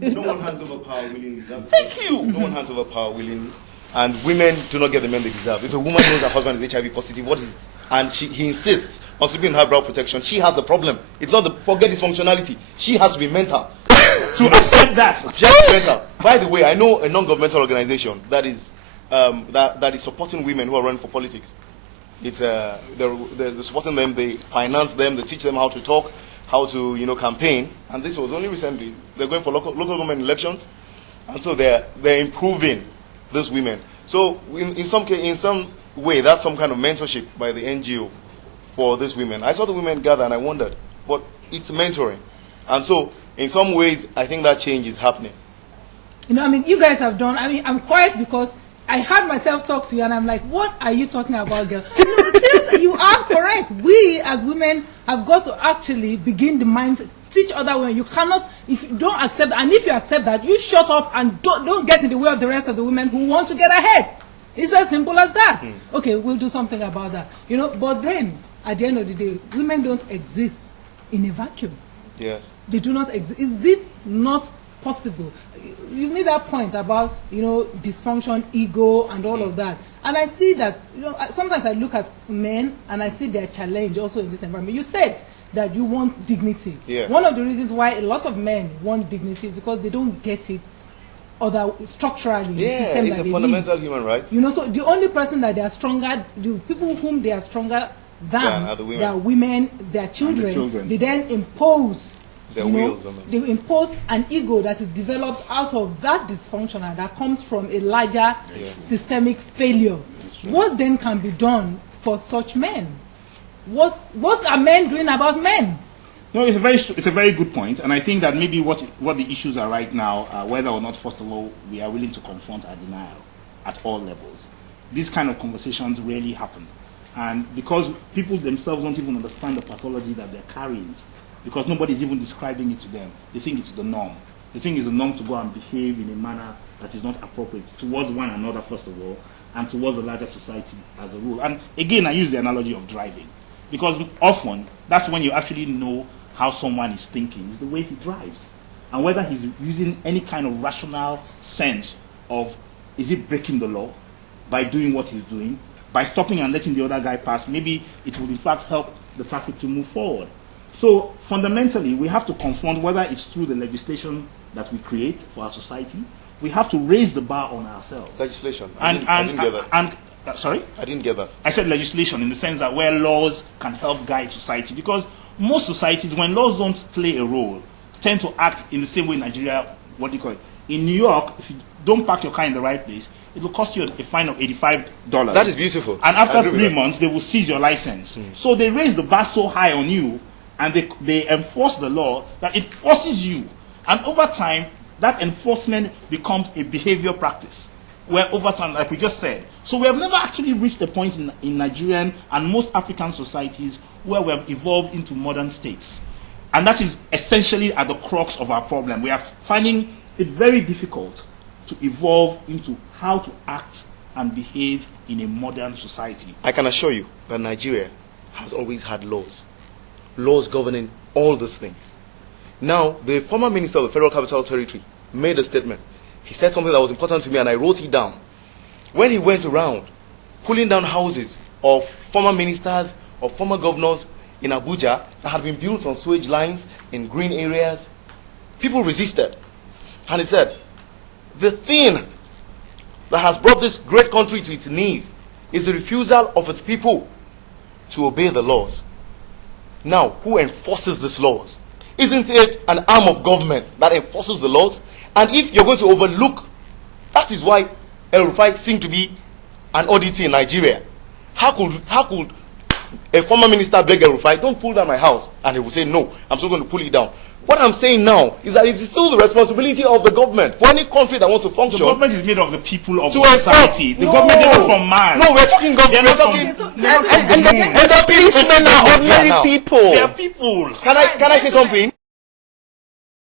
No one hands over power willingly. Thank you. No one hands over power willingly. And women do not get the men they deserve. If a woman knows her husband is HIV positive, and he insists on sleeping in her brow protection, she has the problem. It's not forget its functionality. She has to be mental. To accept that. Just mental. By the way, I know a non-governmental organization that is supporting women who are running for politics. It's they're supporting them. They finance them. They teach them how to talk, how to campaign. And this was only recently. They're going for local government elections, and so they're improving those women. So in some way, that's some kind of mentorship by the NGO for these women. I saw the women gather and I wondered, but it's mentoring. And so in some ways, I think that change is happening. You guys have done, I'm quiet because I heard myself talk to you and I'm like, what are you talking about, girl? Seriously, you are correct. We as women have got to actually begin the mindset, teach other women. You cannot, if you don't accept, and if you accept that, you shut up and don't get in the way of the rest of the women who want to get ahead. It's as simple as that. Okay, we'll do something about that. But then, at the end of the day, women don't exist in a vacuum. Yes. They do not exist. Is it not possible? You made that point about, dysfunction, ego, and all of that. And I see that, sometimes I look at men and I see their challenge also in this environment. You said that you want dignity. Yeah. One of the reasons why a lot of men want dignity is because they don't get it structurally, the system that they live. It's a fundamental human right. So the only person that they are stronger, the people whom they are stronger than are the women. their women, their children, they then impose their wills. They impose an ego that is developed out of that dysfunction that comes from a larger systemic failure. What then can be done for such men? What are men doing about men? No, it's a very good point, and I think that maybe what the issues are right now, whether or not, first of all, we are willing to confront our denial at all levels. These kind of conversations rarely happen, and because people themselves don't even understand the pathology that they're carrying, because nobody's even describing it to them, they think it's the norm. They think it's the norm to go and behave in a manner that is not appropriate towards one another, first of all, and towards the larger society as a rule. And again, I use the analogy of driving, because often that's when you actually know how someone is thinking, is the way he drives. And whether he's using any kind of rational sense of, is he breaking the law by doing what he's doing, by stopping and letting the other guy pass, maybe it will in fact help the traffic to move forward. So fundamentally, we have to confront, whether it's through the legislation that we create for our society, we have to raise the bar on ourselves. Legislation. I didn't get that. Sorry? I didn't get that. I said legislation in the sense that where laws can help guide society, because most societies, when laws don't play a role, tend to act in the same way Nigeria, in New York, if you don't park your car in the right place, it will cost you a fine of $85. That is beautiful. And after 3 months, they will seize your license. So they raise the bar so high on you, and they enforce the law that it forces you. And over time, that enforcement becomes a behavior practice, where over time, like we just said. So we have never actually reached the point in Nigerian and most African societies where we have evolved into modern states. And that is essentially at the crux of our problem. We are finding it very difficult to evolve into how to act and behave in a modern society. I can assure you that Nigeria has always had laws governing all these things. Now, the former minister of the Federal Capital Territory made a statement. He said something that was important to me, and I wrote it down. When he went around pulling down houses of former ministers, of former governors in Abuja that had been built on sewage lines in green areas, people resisted. And he said, the thing that has brought this great country to its knees is the refusal of its people to obey the laws. Now, who enforces these laws? Isn't it an arm of government that enforces the laws? And if you're going to overlook, that is why El Rufai seemed to be an oddity in Nigeria. How could a former minister beg El Rufai, don't pull down my house? And he will say, no, I'm still going to pull it down. What I'm saying now is that it is still the responsibility of the government for any country that wants to function. The government is made of the people of the society. The government is not from Mars. No, we're talking government. And the policemen are ordinary people. They are people. Can I say something?